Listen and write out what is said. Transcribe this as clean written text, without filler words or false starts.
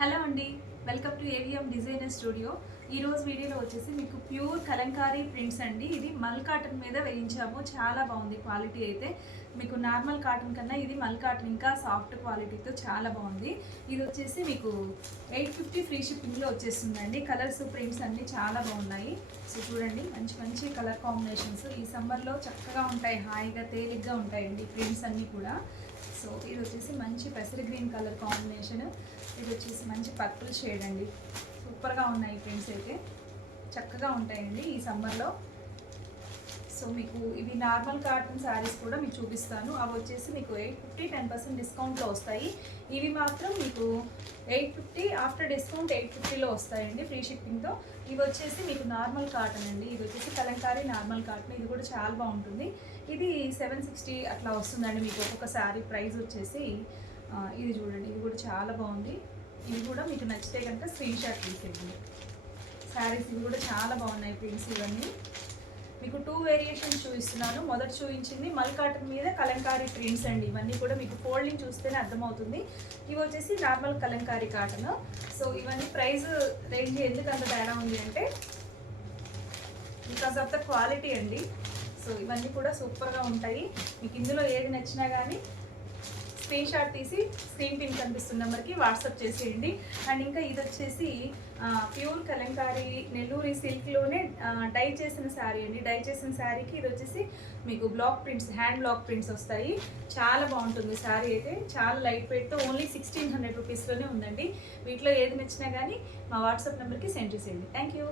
Hello అండి, welcome to AVM designer studio. ఈరోజు వీడియోలో వచ్చేసి మీకు ప్యూర్ కలంకారీ ప్రింట్స్ అండి. ఇది మల్ కాటన్ మీద వేయించాము. చాలా బాగుంది క్వాలిటీ అయితే. మీకు నార్మల్ కాటన్ కన్నా ఇది మల్ కాటన్ ఇంకా సాఫ్ట్ క్వాలిటీతో చాలా బాగుంది. ఇది వచ్చేసి మీకు 850 ఫ్రీ షిప్పింగ్లో వచ్చేస్తుందండి. కలర్స్ ప్రింట్స్ అన్నీ చాలా బాగున్నాయి. సో చూడండి, మంచి మంచి కలర్ కాంబినేషన్స్ ఈ సమ్మర్లో చక్కగా ఉంటాయి, హాయిగా తేలిగ్గా ఉంటాయండి ప్రింట్స్ అన్నీ కూడా. సో ఇది వచ్చేసి మంచి పెసర గ్రీన్ కలర్ కాంబినేషన్, ఇది వచ్చేసి మంచి పర్పుల్ షేడ్ అండి. సూపర్గా ఉన్నాయి ప్రింట్స్ అయితే, చక్కగా ఉంటాయండి ఈ సమ్మర్లో. సో మీకు ఇవి నార్మల్ కాటన్ శారీస్ కూడా మీకు చూపిస్తాను. అవి వచ్చేసి మీకు 850 10% డిస్కౌంట్లో వస్తాయి. ఇవి మాత్రం మీకు 850 ఆఫ్టర్ డిస్కౌంట్ 850లో వస్తాయండి ఫ్రీ షిప్పింగ్తో. ఇవి వచ్చేసి మీకు నార్మల్ కాటన్ అండి. ఇది వచ్చేసి కలంకారీ నార్మల్ కాటన్. ఇది కూడా చాలా బాగుంటుంది. ఇది 760 అట్లా వస్తుందండి మీకు ఒక్కొక్క శారీ ప్రైస్ వచ్చేసి. ఇది చూడండి, ఇది కూడా చాలా బాగుంది. ఇవి కూడా మీకు నచ్చితే కనుక స్క్రీన్ షాట్ తీసేయండి. శారీస్ ఇవి కూడా చాలా బాగున్నాయి ప్రింట్స్. ఇవన్నీ మీకు 2 వేరియేషన్స్ చూపిస్తున్నాను. మొదటి చూపించింది మల్ కాటన్ మీద కలంకారీ ప్రింట్స్ అండి. ఇవన్నీ కూడా మీకు ఫోల్డింగ్ చూస్తేనే అర్థమవుతుంది. ఇవి వచ్చేసి నార్మల్ కలంకారీ కాటన్. సో ఇవన్నీ ప్రైస్ రేంజ్ ఎందుకు అంత తేడా ఉంది అంటే బికాస్ ఆఫ్ ద క్వాలిటీ అండి. సో ఇవన్నీ కూడా సూపర్గా ఉంటాయి. మీకు ఇందులో ఏది నచ్చినా కానీ స్క్రీన్ షాట్ తీసి స్క్రీన్ పిన్ కనిపిస్తున్న నెంబర్కి వాట్సాప్ చేసేయండి. అండ్ ఇంకా ఇది వచ్చేసి ప్యూర్ కలంకారీ నెల్లూరి సిల్క్లోనే డై చేసిన శారీ అండి. డై చేసిన శారీకి ఇది వచ్చేసి మీకు block prints, hand block prints వస్తాయి. చాలా బాగుంటుంది శారీ అయితే, చాలా లైట్ వెయిట్తో ఓన్లీ 1600 రూపీస్లోనే ఉందండి. వీటిలో ఏది నచ్చినా కానీ మా వాట్సాప్ నెంబర్కి సెండ్ చేసేయండి. Thank you.